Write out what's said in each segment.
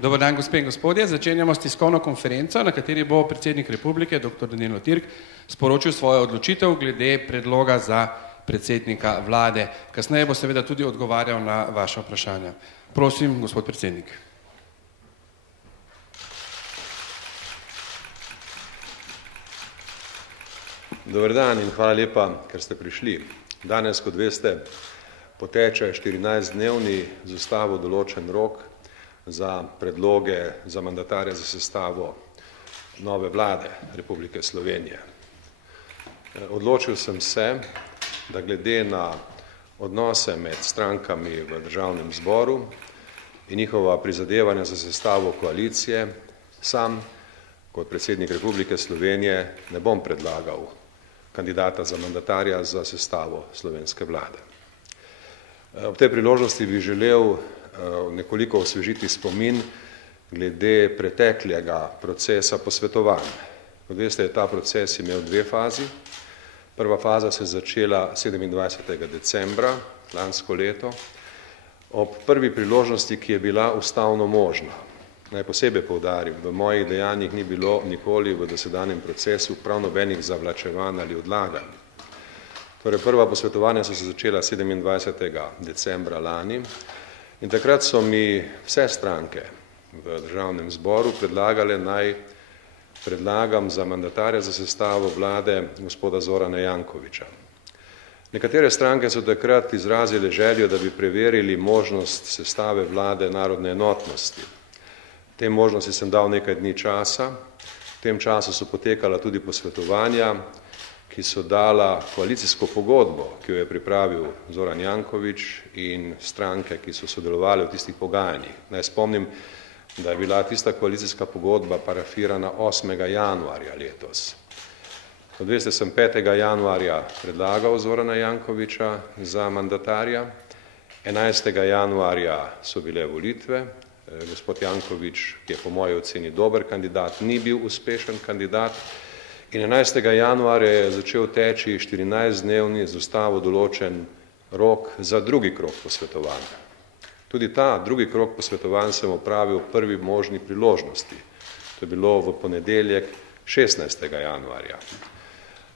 Dober dan, gospe in gospodje. Začenjamo s tiskovno konferenco, na kateri bo predsednik republike, dr. Danilo Türk, sporočil svojo odločitev glede predloga za predsednika vlade. Kasneje bo seveda tudi odgovarjal na vaše vprašanja. Prosim, gospod predsednik. Dober dan in hvala lepa, ker ste prišli. Danes, kot veste, poteče 14-dnevni z ustavo določen rok za predloge za mandatarja za sestavo nove vlade Republike Slovenije. Odločil sem se, da glede na odnose med strankami v državnem zboru in njihova prizadevanja za sestavo koalicije, sam kot predsednik Republike Slovenije ne bom predlagal kandidata za mandatarja za sestavo slovenske vlade. Ob tej priložnosti bi želel nekoliko osvežiti spomin glede preteklega procesa posvetovanj. Kot veste, je ta proces imel dve fazi. Prva faza se je začela 27. decembra lansko leto, ob prvi priložnosti, ki je bila ustavno možna. Naj posebej poudarim, v mojih dejanjih ni bilo nikoli v dosedanjem procesu prav nobenih zavlačevanj ali odlaganj. Torej, prva posvetovanja so se začela 27. decembra lani in takrat so mi vse stranke v državnem zboru predlagale, naj predlagam za mandatarja za sestavo vlade gospoda Zorana Jankovića. Nekatere stranke so takrat izrazile željo, da bi preverili možnost sestave vlade narodne enotnosti. Te možnosti sem dal nekaj dni časa. V tem času so potekala tudi posvetovanja, ki so dala koalicijsko pogodbo, ki jo je pripravil Zoran Janković in stranke, ki so sodelovali v tistih pogajanjih. Naj spomnim, da je bila tista koalicijska pogodba parafirana 8. januarja letos. Kot veste, sem 5. januarja predlagal Zorana Jankovića za mandatarja. 11. januarja so bile volitve. Gospod Janković, ki je po moji oceni dober kandidat, ni bil uspešen kandidat. In 11. januarja je začel teči 14-dnevni z ustavo določen rok za drugi krog posvetovanja. Tudi ta drugi krog posvetovanj sem opravil prvi možni priložnosti. To je bilo v ponedeljek 16. januarja.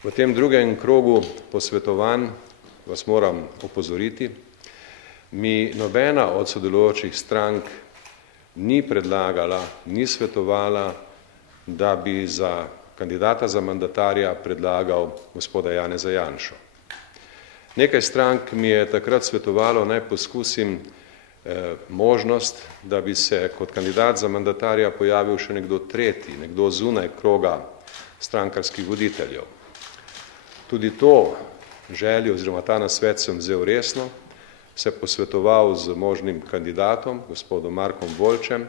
V tem drugem krogu posvetovanj vas moram opozoriti, mi nobena od sodelujočih strank ni predlagala, ni svetovala, da bi za kandidata za mandatarja predlagal gospoda Janeza Janšo. Nekaj strank mi je takrat svetovalo, naj poskusim možnost, da bi se kot kandidat za mandatarja pojavil še nekdo tretji, nekdo zunaj kroga strankarskih voditeljev. Tudi to željo oziroma ta nasvet sem vzel resno, se posvetoval z možnim kandidatom, gospodom Markom Voljčem,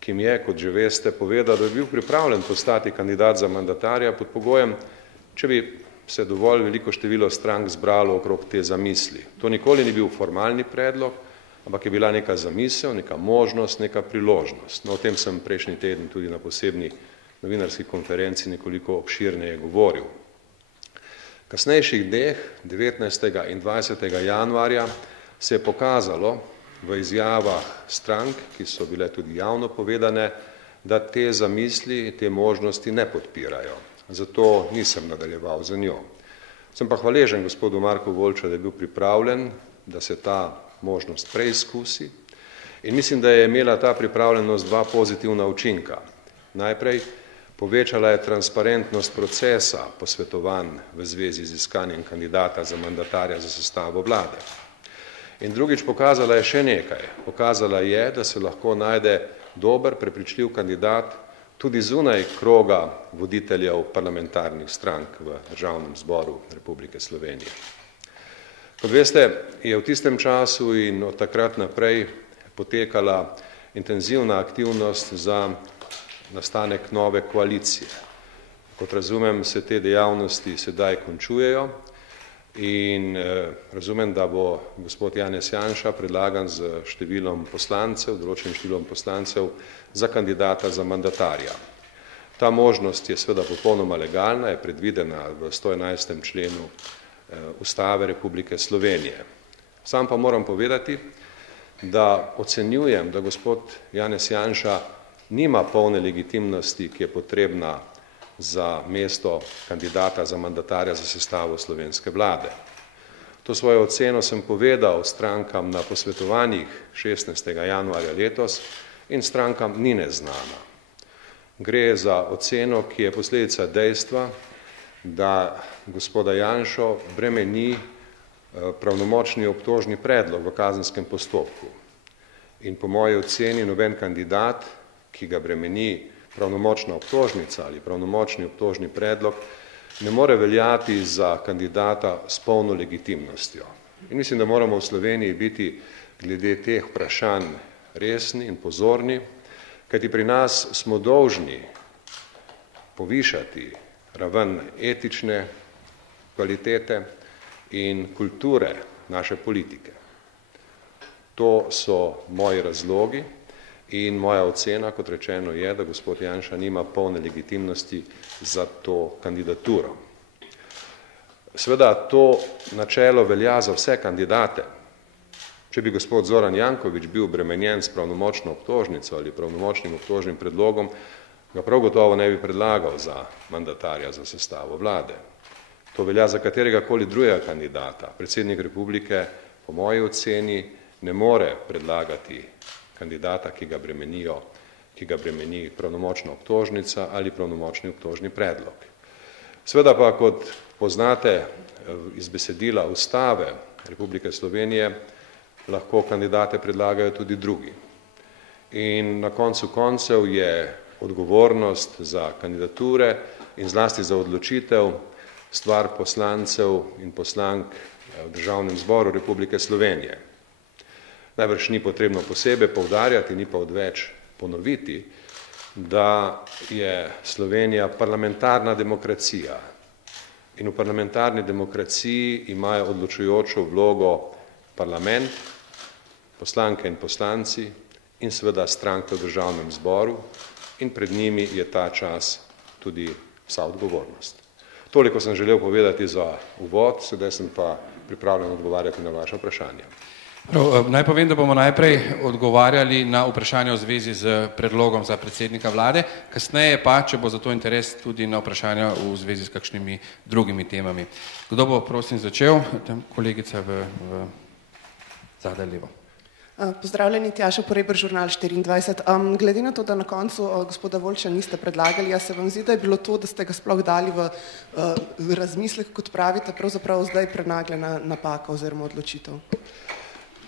ki mi je, kot že veste, povedal, da bi bil pripravljen postati kandidat za mandatarja pod pogojem, če bi se dovolj veliko število strank zbralo okrog te zamisli. To nikoli ni bil formalni predlog, ampak je bila neka zamisel, neka možnost, neka priložnost. No, o tem sem prejšnji teden tudi na posebni novinarski konferenci nekoliko obširneje govoril. Kasnejših dneh, 19. in 20. januarja, se je pokazalo v izjavah strank, ki so bile tudi javno povedane, da te zamisli, te možnosti ne podpirajo. Zato nisem nadaljeval za njo. Sem pa hvaležen gospodu Marku Voljču, da je bil pripravljen, da se ta možnost preizkusi. In mislim, da je imela ta pripravljenost dva pozitivna učinka. Najprej, povečala je transparentnost procesa posvetovanj v zvezi z iskanjem kandidata za mandatarja za sestavo vlade. In drugič, pokazala je še nekaj. Pokazala je, da se lahko najde dober, prepričljiv kandidat tudi zunaj kroga voditeljev parlamentarnih strank v Državnem zboru Republike Slovenije. Kot veste, je v tistem času in od takrat naprej potekala intenzivna aktivnost za nastanek nove koalicije. Kot razumem, se te dejavnosti sedaj končujejo in razumem, da bo gospod Janez Janša predlagan z številom poslancev, določenim številom poslancev, za kandidata za mandatarja. Ta možnost je seveda popolnoma legalna, je predvidena v 111. členu Ustave Republike Slovenije. Sam pa moram povedati, da ocenjujem, da gospod Janez Janša nima polne legitimnosti, ki je potrebna za mesto kandidata za mandatarja za sestavo slovenske vlade. To svojo oceno sem povedal strankam na posvetovanjih 16. januarja letos in strankam ni neznana. Gre za oceno, ki je posledica dejstva, da gospoda Janšo bremeni pravnomočni obtožni predlog v kazenskem postopku. In po moji oceni noben kandidat, ki ga bremeni pravnomočna obtožnica ali pravnomočni obtožni predlog, ne more veljati za kandidata s polno legitimnostjo. In mislim, da moramo v Sloveniji biti glede teh vprašanj resni in pozorni, kajti pri nas smo dolžni povišati raven etične kvalitete in kulture naše politike. To so moji razlogi in moja ocena, kot rečeno, je, da gospod Janša nima polne legitimnosti za to kandidaturo. Seveda to načelo velja za vse kandidate. Če bi gospod Zoran Janković bil obremenjen s pravnomočno obtožnico ali pravnomočnim obtožnim predlogom, ga prav gotovo ne bi predlagal za mandatarja za sestavo vlade. To velja za katerega koli drugega kandidata. Predsednik republike, po moji oceni, ne more predlagati kandidata, ki ga bremeni pravnomočna obtožnica ali pravnomočni obtožni predlog. Seveda pa, kot poznate iz besedila Ustave Republike Slovenije, lahko kandidate predlagajo tudi drugi. In na koncu koncev je odgovornost za kandidature in zlasti za odločitev stvar poslancev in poslank v Državnem zboru Republike Slovenije. Najbrž ni potrebno posebej poudarjati, ni pa odveč ponoviti, da je Slovenija parlamentarna demokracija. In v parlamentarni demokraciji imajo odločujočo vlogo parlament, poslanke in poslanci in seveda stranke v Državnem zboru in pred njimi je ta čas tudi vsa odgovornost. Toliko sem želel povedati za uvod, sedaj sem pa pripravljen odgovarjati na vaše vprašanje. Naj povem, da bomo najprej odgovarjali na vprašanje v zvezi z predlogom za predsednika vlade, kasneje pa, če bo za to interes, tudi na vprašanja v zvezi s kakšnimi drugimi temami. Kdo bo, prosim, začel? Kolegica v zadaj levo. Pozdravljeni, Tjaša Poreber, Žurnal 24. Glede na to, da na koncu gospoda Voljča niste predlagali, se vam zdi, da je bilo to, da ste ga sploh dali v razmislek, kot pravite, pravzaprav zdaj prenagljena napaka oziroma odločitev?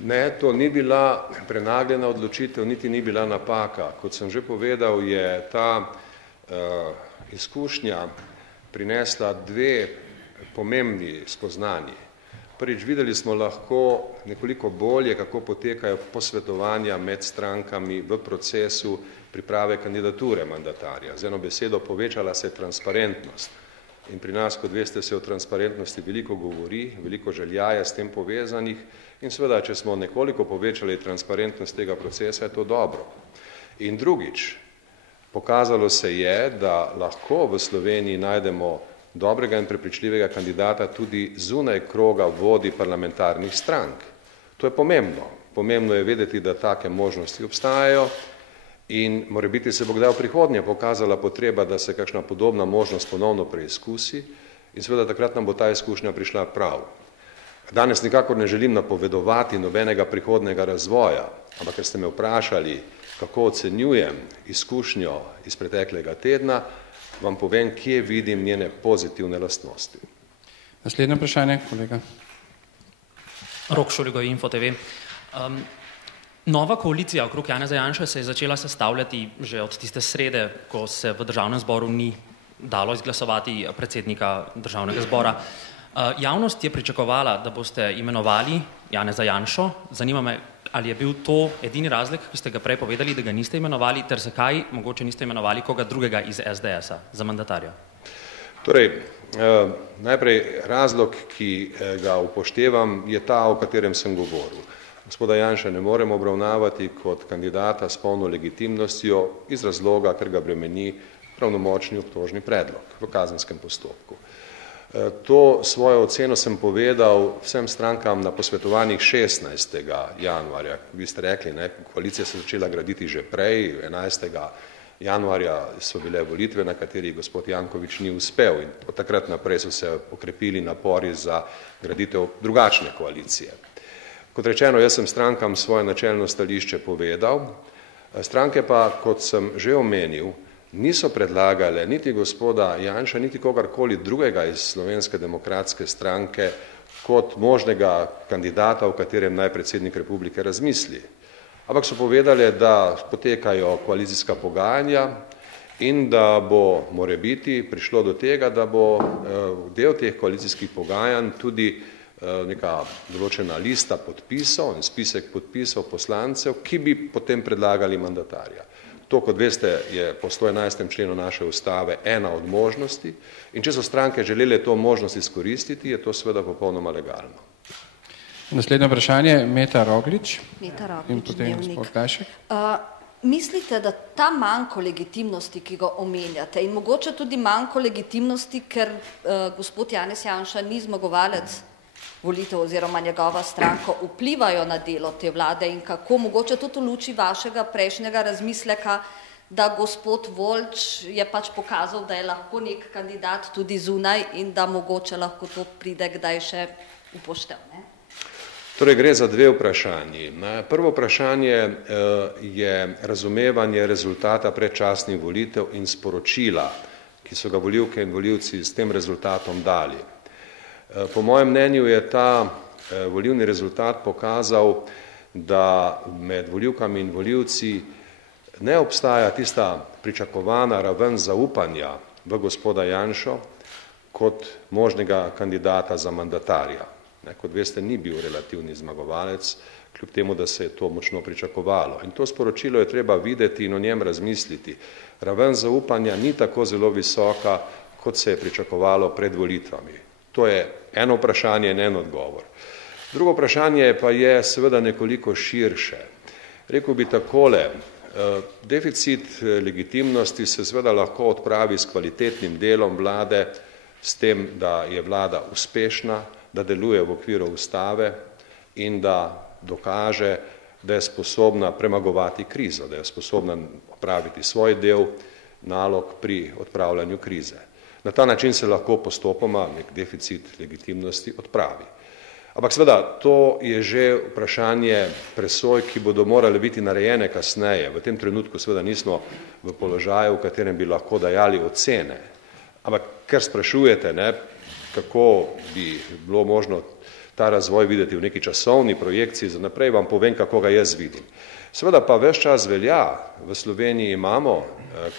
Ne, to ni bila prenagljena odločitev, niti ni bila napaka. Kot sem že povedal, je ta izkušnja prinesla dve pomembni spoznanji. Prvič, videli smo lahko nekoliko bolje, kako potekajo posvetovanja med strankami v procesu priprave kandidature mandatarja. Z eno besedo, povečala se transparentnost. In pri nas, kot veste, se o transparentnosti veliko govori, veliko želja je s tem povezanih in seveda, če smo nekoliko povečali transparentnost tega procesa, je to dobro. In drugič, pokazalo se je, da lahko v Sloveniji najdemo dobrega in prepričljivega kandidata tudi zunaj kroga vodi parlamentarnih strank. To je pomembno. Pomembno je vedeti, da take možnosti obstajajo in morebiti se bo kdaj v prihodnje pokazala potreba, da se kakšna podobna možnost ponovno preizkusi in seveda takrat nam bo ta izkušnja prišla prav. Danes nikakor ne želim napovedovati nobenega prihodnega razvoja, ampak ker ste me vprašali, kako ocenjujem izkušnjo iz preteklega tedna, vam povem, kje vidim njene pozitivne lastnosti. Naslednje vprašanje, kolega. Rok Šuligoj, Info TV. Nova koalicija okrog Janeza Janše se je začela sestavljati že od tiste srede, ko se v Državnem zboru ni dalo izglasovati predsednika Državnega zbora. Javnost je pričakovala, da boste imenovali Janeza Janšo. Zanima me, ali je bil to edini razlog, ki ste ga prej povedali, da ga niste imenovali, ter zakaj mogoče niste imenovali koga drugega iz SDS-a za mandatarja? Torej, najprej razlog, ki ga upoštevam, je ta, o katerem sem govoril. Gospoda Janša ne moremo obravnavati kot kandidata s polno legitimnostjo iz razloga, ker ga bremeni pravnomočni obtožni predlog v kazenskem postopku. To svojo oceno sem povedal vsem strankam na posvetovanjih 16. januarja. Vi ste rekli, koalicija se začela graditi že prej, 11. januarja so bile volitve, na katerih gospod Janković ni uspel in od takrat naprej so se okrepili napori za graditev drugačne koalicije. Kot rečeno, jaz sem strankam svoje načelno stališče povedal, stranke pa, kot sem že omenil, niso predlagale niti gospoda Janša, niti kogarkoli drugega iz Slovenske demokratske stranke kot možnega kandidata, o katerem naj predsednik republike razmisli. Ampak so povedali, da potekajo koalicijska pogajanja in da bo morebiti prišlo do tega, da bo del teh koalicijskih pogajanj tudi neka določena lista podpisov in spisek podpisov poslancev, ki bi potem predlagali mandatarja. To, kot veste, je po 111. členu naše ustave ena od možnosti in če so stranke želele to možnost izkoristiti, je to seveda popolnoma legalno. Naslednje vprašanje, Meta Roglič. In potem gospod Gajšek. Mislite, da ta manjko legitimnosti, ki ga omenjate, in mogoče tudi manjko legitimnosti, ker gospod Janez Janša ni zmagovalec volitev oziroma njegova stranka, vplivajo na delo te vlade in kako mogoče tudi v luči vašega prejšnjega razmisleka, da gospod Voljč je pač pokazal, da je lahko nek kandidat tudi zunaj in da mogoče lahko to pride kdaj še upoštev, ne? Torej gre za dve vprašanji. Prvo vprašanje je razumevanje rezultata predčasnih volitev in sporočila, ki so ga volivke in volivci s tem rezultatom dali. Po mojem mnenju je ta volilni rezultat pokazal, da med volivkami in volivci ne obstaja tista pričakovana raven zaupanja v gospoda Janšo kot možnega kandidata za mandatarja. Kot veste, ni bil relativni zmagovalec, kljub temu, da se je to močno pričakovalo. In to sporočilo je treba videti in o njem razmisliti. Raven zaupanja ni tako zelo visoka, kot se je pričakovalo pred volitvami. To je eno vprašanje in en odgovor. Drugo vprašanje pa je seveda nekoliko širše. Rekel bi takole, deficit legitimnosti se seveda lahko odpravi s kvalitetnim delom vlade, s tem, da je vlada uspešna, da deluje v okviru ustave in da dokaže, da je sposobna premagovati krizo, da je sposobna opraviti svoj del nalog pri odpravljanju krize. Na ta način se lahko postopoma nek deficit legitimnosti odpravi. Ampak seveda, to je že vprašanje presoj, ki bodo morale biti narejene kasneje. V tem trenutku seveda nismo v položaju, v katerem bi lahko dajali ocene. Ampak ker sprašujete, kako bi bilo možno ta razvoj videti v neki časovni projekciji za naprej, vam povem, kako ga jaz vidim. Seveda pa ves čas velja, v Sloveniji imamo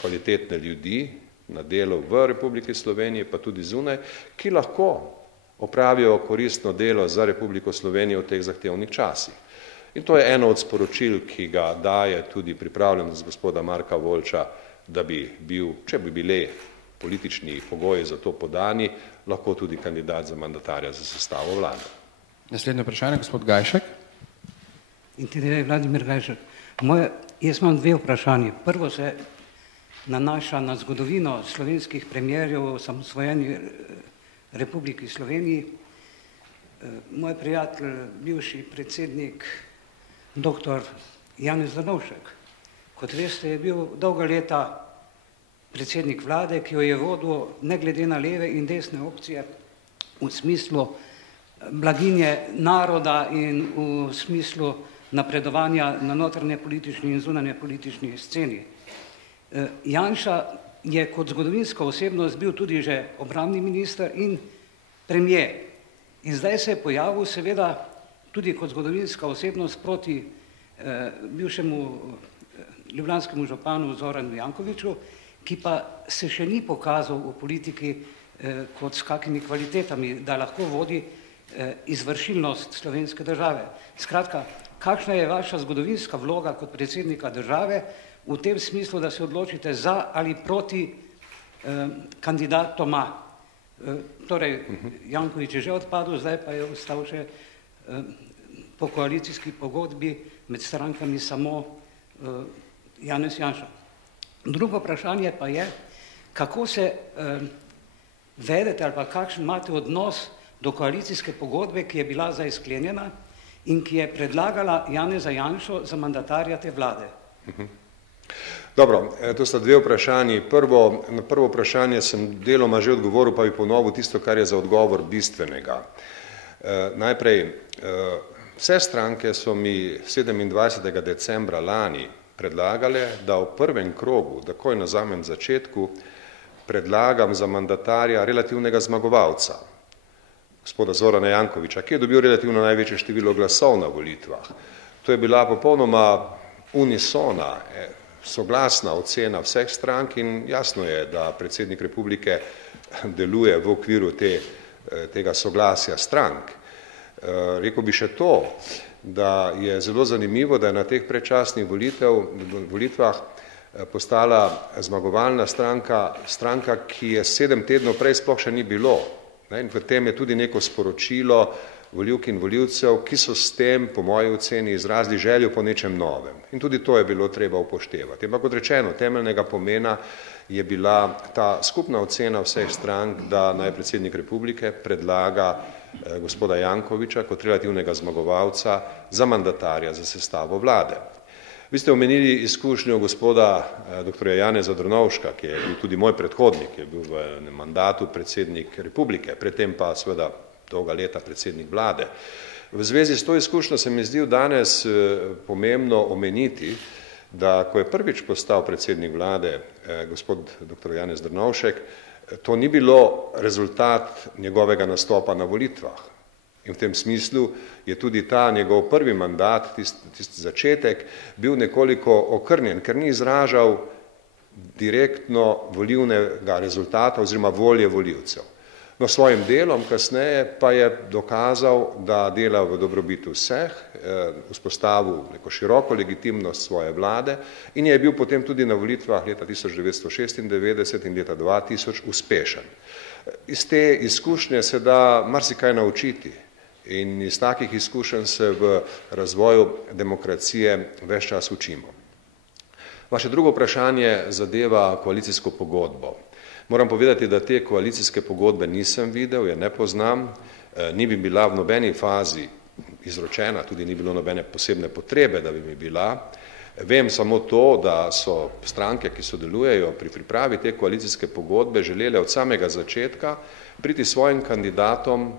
kvalitetne ljudi na delu v Republiki Sloveniji, pa tudi zunaj, ki lahko opravijo koristno delo za Republiko Slovenijo v teh zahtevnih časih. In to je eno od sporočil, ki ga daje tudi pripravljenost gospoda Marka Voljča, da bi bil, če bi bile politični pogoji za to podani, lahko tudi kandidat za mandatarja za sestavo vlade. Naslednje vprašanje, gospod Gajšek. Intervjuj Vladimir Gajšek. Jaz imam dve vprašanje. Prvo se nanaša na zgodovino slovenskih premierjev v osamosvojeni Republiki Sloveniji. Moj prijatelj, bivši predsednik dr. Janez Drnovšek, kot veste, je bil dolga leta predsednik vlade, ki jo je vodil ne glede na leve in desne opcije v smislu blaginje naroda in v smislu napredovanja na notranje politični in zunanje politični sceni. Janša je kot zgodovinska osebnost bil tudi že obrambni minister in premier. In zdaj se je pojavil seveda tudi kot zgodovinska osebnost proti bivšemu ljubljanskemu županu Zoranu Jankoviću, ki pa se še ni pokazal v politiki kot s kakimi kvalitetami, da lahko vodi izvršilnost slovenske države. Skratka, kakšna je vaša zgodovinska vloga kot predsednika države v tem smislu, da se odločite za ali proti kandidatoma? Torej, Janković je že odpadel, zdaj pa je ostal še po koalicijski pogodbi med strankami samo Janez Janša. Drugo vprašanje pa je, kako se vedete ali pa kakšen imate odnos do koalicijske pogodbe, ki je bila zdaj sklenjena in ki je predlagala Janeza Janšo za mandatarja te vlade? Dobro, to sta dve vprašanji. Na prvo vprašanje sem deloma že odgovoril, pa bi ponovil tisto, kar je za odgovor bistvenega. Najprej, vse stranke so mi 27. decembra lani predlagale, da v prvem krogu, takoj na samem začetku, predlagam za mandatarja relativnega zmagovalca, gospoda Zorana Jankovića, ki je dobil relativno največje število glasov na volitvah. To je bila popolnoma unisona, soglasna ocena vseh strank in jasno je, da predsednik republike deluje v okviru tega soglasja strank. Rekel bi še to, da je zelo zanimivo, da je na teh predčasnih volitvah postala zmagovalna stranka, ki je 7 tednov prej sploh še ni bilo. In v tem je tudi neko sporočilo volivk in volivcev, ki so s tem, po moji oceni, izrazili željo po nečem novem. In tudi to je bilo treba upoštevati. Ampak kot rečeno, temeljnega pomena je bila ta skupna ocena vseh strank, da naj predsednik republike predlaga gospoda Jankovića kot relativnega zmagovalca za mandatarja za sestavo vlade. Vi ste omenili izkušnjo gospoda dr. Janeza Drnovška, ki je bil tudi moj predhodnik, ki je bil v mandatu predsednik republike, predtem pa seveda dolga leta predsednik vlade. V zvezi s to izkušnjo se mi zdi danes pomembno omeniti, da ko je prvič postal predsednik vlade gospod dr. Janez Drnovšek, to ni bilo rezultat njegovega nastopa na volitvah. In v tem smislu je tudi ta njegov prvi mandat, tisti začetek, bil nekoliko okrnjen, ker ni izražal direktno volilnega rezultata oziroma volje volivcev. No, svojim delom kasneje pa je dokazal, da dela v dobrobitu vseh, vzpostavil neko široko legitimnost svoje vlade in je bil potem tudi na volitvah leta 1996 in leta 2000 uspešen. Iz te izkušnje se da marsikaj naučiti in iz takih izkušenj se v razvoju demokracije ves čas učimo. Vaše drugo vprašanje zadeva koalicijsko pogodbo. Moram povedati, da te koalicijske pogodbe nisem videl, je ne poznam, ni bi bila v nobeni fazi izročena, tudi ni bilo nobene posebne potrebe, da bi mi bila. Vem samo to, da so stranke, ki sodelujejo pri pripravi te koalicijske pogodbe, želele od samega začetka priti svojim kandidatom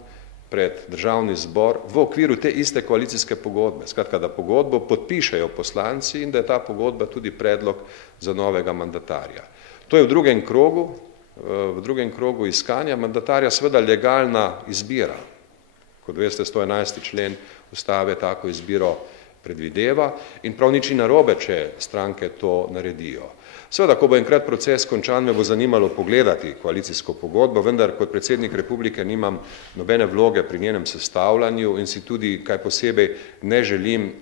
pred državni zbor v okviru te iste koalicijske pogodbe. Skratka, da pogodbo podpišejo poslanci in da je ta pogodba tudi predlog za novega mandatarja. To je v drugem krogu iskanja mandatarja seveda legalna izbira. Kot veste, 111. člen ustave tako izbiro predvideva in prav nič ni narobe, če stranke to naredijo. Seveda, ko bo enkrat proces končan, me bo zanimalo pogledati koalicijsko pogodbo, vendar kot predsednik republike nimam nobene vloge pri njenem sestavljanju in si tudi kaj posebej ne želim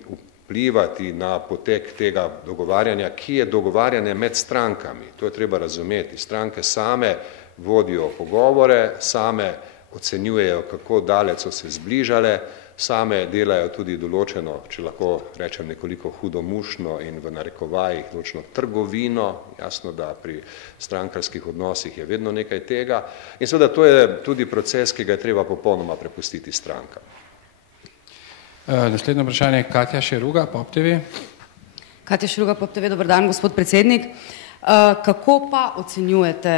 vplivati na potek tega dogovarjanja, ki je dogovarjanje med strankami. To je treba razumeti. Stranke same vodijo pogovore, same ocenjujejo, kako daleč so se zbližale, same delajo tudi določeno, če lahko rečem nekoliko hudomušno in v narekovajih določeno trgovino, jasno, da pri strankarskih odnosih je vedno nekaj tega in seveda to je tudi proces, ki ga je treba popolnoma prepustiti strankam. Naslednje vprašanje, Katja Šeruga, POP TV. Katja Šeruga, POP TV, dober dan, gospod predsednik. Kako pa ocenjujete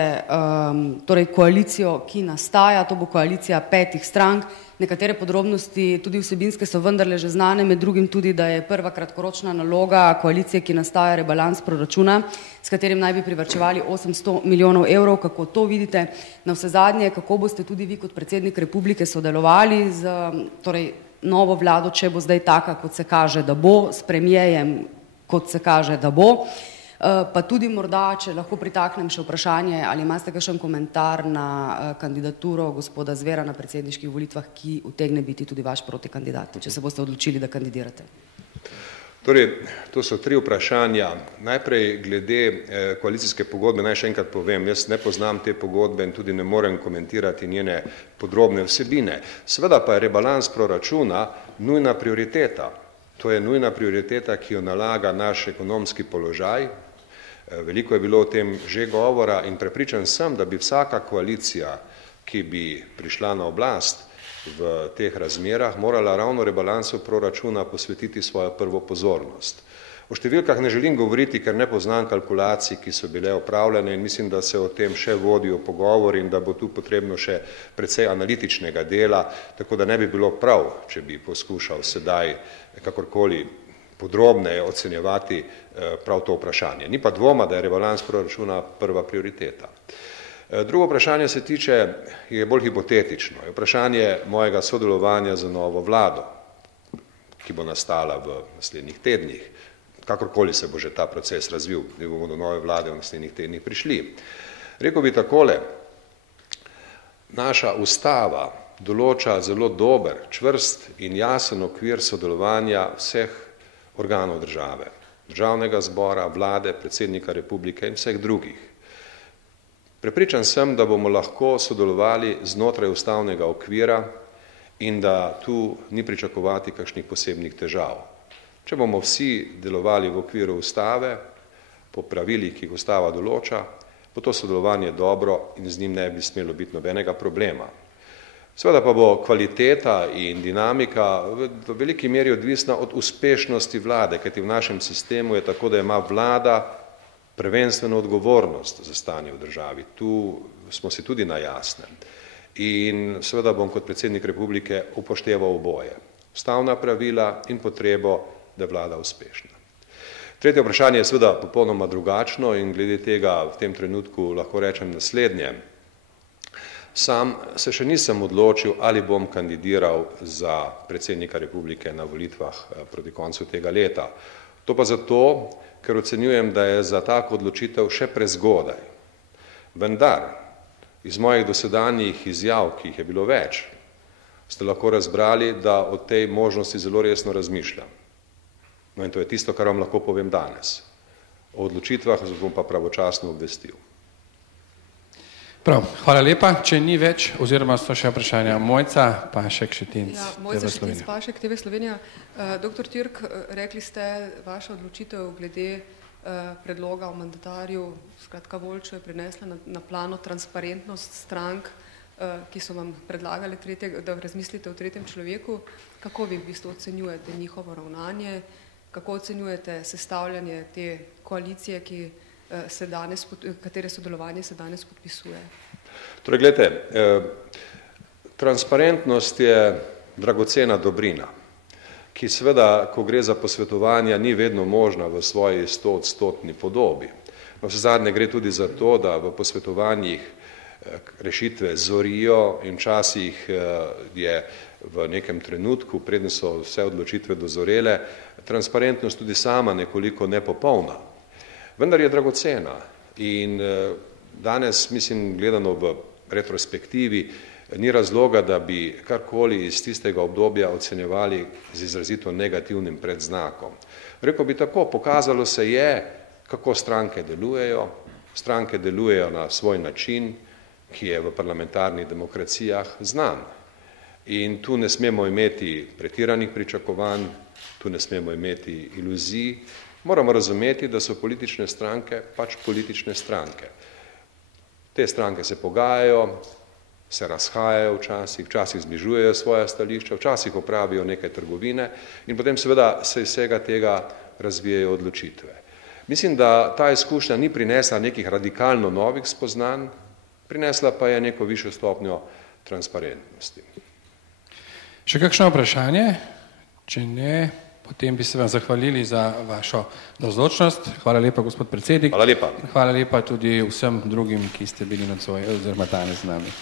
torej koalicijo, ki nastaja, to bo koalicija 5 strank, nekatere podrobnosti, tudi vsebinske so vendarle že znane, med drugim tudi, da je prva kratkoročna naloga koalicije, ki nastaja, rebalans proračuna, s katerim naj bi privarčevali 800 milijonov evrov. Kako to vidite? Na vse zadnje, kako boste tudi vi kot predsednik republike sodelovali z torej novo vlado, če bo zdaj taka, kot se kaže, da bo, s premijejem, kot se kaže, da bo. Pa tudi morda, če lahko pritaknem še vprašanje, ali imate kakšen komentar na kandidaturo gospoda Zvera na predsedniških volitvah, ki utegne biti tudi vaš protikandidat, če se boste odločili, da kandidirate. Torej, to so 3 vprašanja. Najprej glede koalicijske pogodbe, naj še enkrat povem, jaz ne poznam te pogodbe in tudi ne morem komentirati njene podrobne vsebine. Seveda pa je rebalans proračuna nujna prioriteta. To je nujna prioriteta, ki jo nalaga naš ekonomski položaj. Veliko je bilo o tem že govora in prepričan sem, da bi vsaka koalicija ki bi prišla na oblast v teh razmerah, morala ravno rebalansu proračuna posvetiti svojo prvo pozornost. O številkah ne želim govoriti, ker ne poznam kalkulacij, ki so bile opravljene in mislim, da se o tem še vodijo pogovori in da bo tu potrebno še precej analitičnega dela, tako da ne bi bilo prav, če bi poskušal sedaj kakorkoli podrobneje ocenjevati prav to vprašanje. Ni pa dvoma, da je rebalans proračuna prva prioriteta. Drugo vprašanje se tiče, je bolj hipotetično, je vprašanje mojega sodelovanja z novo vlado, ki bo nastala v naslednjih tednih. Kakorkoli se bo že ta proces razvil, da bomo do nove vlade v naslednjih tednih prišli. Rekel bi takole, naša ustava določa zelo dober, čvrst in jasen okvir sodelovanja vseh organov države, državnega zbora, vlade, predsednika republike in vseh drugih. Prepričan sem, da bomo lahko sodelovali znotraj ustavnega okvira in da tu ni pričakovati kakšnih posebnih težav. Če bomo vsi delovali v okviru ustave, po pravilih, ki jih ustava določa, bo to sodelovanje dobro in z njim ne bi smelo biti nobenega problema. Seveda pa bo kvaliteta in dinamika v veliki meri odvisna od uspešnosti vlade, kajti v našem sistemu je tako, da ima vlada prvenstveno odgovornost za stanje v državi. Tu smo si tudi na jasnem. In seveda bom kot predsednik republike upošteval oboje. Ustavna pravila in potrebo, da je vlada uspešna. Tretje vprašanje je seveda popolnoma drugačno in glede tega v tem trenutku lahko rečem naslednje. Sam se še nisem odločil, ali bom kandidiral za predsednika republike na volitvah proti koncu tega leta. To pa zato, ker ocenjujem, da je za tako odločitev še prezgodaj. Vendar, iz mojih dosedanjih izjav, ki jih je bilo več, ste lahko razbrali, da o tej možnosti zelo resno razmišljam. No in to je tisto, kar vam lahko povem danes. O odločitvah bom pa pravočasno obvestil. Prav, hvala lepa. Če ni več, oziroma so še vprašanja Mojca, Pašek, Šetinc, Mojca Šetinc, Pašek, TV Slovenija. Doktor Türk, rekli ste, vaša odločitev glede predloga o mandatarju, skratka Volču je prinesla na plano transparentnost strank, ki so vam predlagali, da razmislite o tretjem človeku. Kako vi v bistvu ocenjujete njihovo ravnanje? Kako ocenjujete sestavljanje te koalicije, katere sodelovanje se danes podpisuje? Torej, gledajte, transparentnost je dragocena dobrina, ki seveda, ko gre za posvetovanja, ni vedno možna v svoji 100-odstotni podobi. Navsezadnje gre tudi za to, da v posvetovanjih rešitve zorijo in včasih je v nekem trenutku, preden so vse odločitve dozorele, transparentnost tudi sama nekoliko nepopolna. Vendar je dragocena in danes, mislim, gledano v retrospektivi, ni razloga, da bi karkoli iz tistega obdobja ocenjevali z izrazito negativnim predznakom. Rekel bi tako, pokazalo se je, kako stranke delujejo. Stranke delujejo na svoj način, ki je v parlamentarnih demokracijah znan. In tu ne smemo imeti pretiranih pričakovanj, tu ne smemo imeti iluzij. Moramo razumeti, da so politične stranke pač politične stranke. Te stranke se pogajajo, se razhajajo včasih zbližujejo svoja stališča, včasih opravijo nekaj trgovine in potem seveda se iz vsega tega razvijajo odločitve. Mislim, da ta izkušnja ni prinesla nekih radikalno novih spoznanj, prinesla pa je neko višjo stopnjo transparentnosti. Še kakšno vprašanje? Če ne, potem bi se vam zahvalili za vašo navzočnost. Hvala lepa, gospod predsednik. Hvala lepa. Hvala lepa tudi vsem drugim, ki ste bili nocoj oziroma danes z nami.